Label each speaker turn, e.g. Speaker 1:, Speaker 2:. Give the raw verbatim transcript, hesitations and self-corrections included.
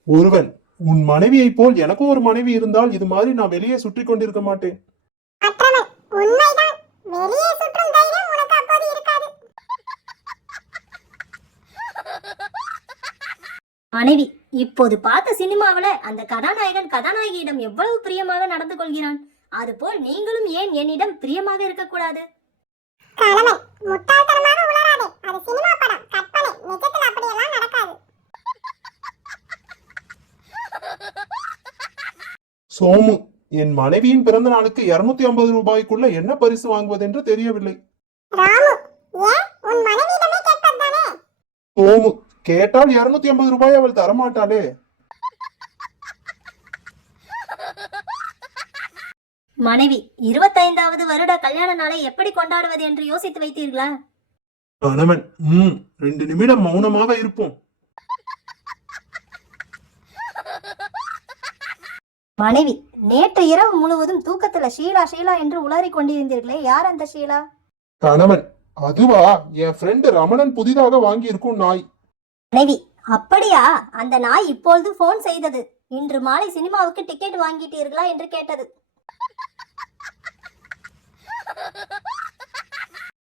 Speaker 1: ஒருவன் உன் மனைவியைப் போல் எனக்கும் ஒரு மனைவி இருந்தால் இது மாதிரி நான் வெளியே சுற்றி கொண்டிருக்க மாட்டேன்.
Speaker 2: மற்றவன் உண்மைதான். வெளியே சுற்றும் தைரியம் உனக்கு அப்போது இருக்காது.
Speaker 3: மனைவி, இப்போது பார்த்த சினிமாவில அந்த கதாநாயகன் கதாநாயகியிடம் எவ்வளவு பிரியமாக நடந்து கொள்கிறான், அதுபோல் நீங்களும் ஏன் என்னிடம் பிரியமாக இருக்கக்கூடாது?
Speaker 2: கணவன், முட்டாள்தனமாக உளராதே. அது சினிமா படம், கற்பனை. நிஜத்தில் அப்படியெல்லாம் நடக்காது.
Speaker 1: சோமு, என் மனைவியின் பிறந்த நாளுக்கு இருநூத்தி ஐம்பது ரூபாய்க்குள்ள என்ன பரிசு வாங்குவதென்று தெரியவில்லை.
Speaker 2: ராமு, ஏன் உன் மனைவியிடமே கேட்பதுதானே?
Speaker 1: சோமு, கேட்டால் இருநூத்தி ஐம்பது ரூபாய் அவள் தரமாட்டாளே.
Speaker 3: மனைவி, இருபத்தைந்தாவது வருட கல்யாண நாளை எப்படி கொண்டாடுவது என்று யோசித்து வைத்தீர்களா?
Speaker 1: கணவன், ம் ரெண்டு நிமிடம் மௌனமாக இருப்போம்.
Speaker 3: மனைவி, நேற்று இரவு முழுவதும் தூக்கத்துல ஷீலா ஷீலா என்று உளறி கொண்டிருந்தீர்களே, யார் அந்த ஷீலா?
Speaker 1: கணவன், அதுவா என் ஃப்ரெண்டு ரமணன் புதிதாக வாங்கி இருக்கும் நாய்.
Speaker 3: மனைவி, அப்படியா? அந்த நாய் இப்பொழுது போன் செய்தது. இன்று மாலை சினிமாவுக்கு டிக்கெட் வாங்கிட்டீர்களா என்று கேட்டது.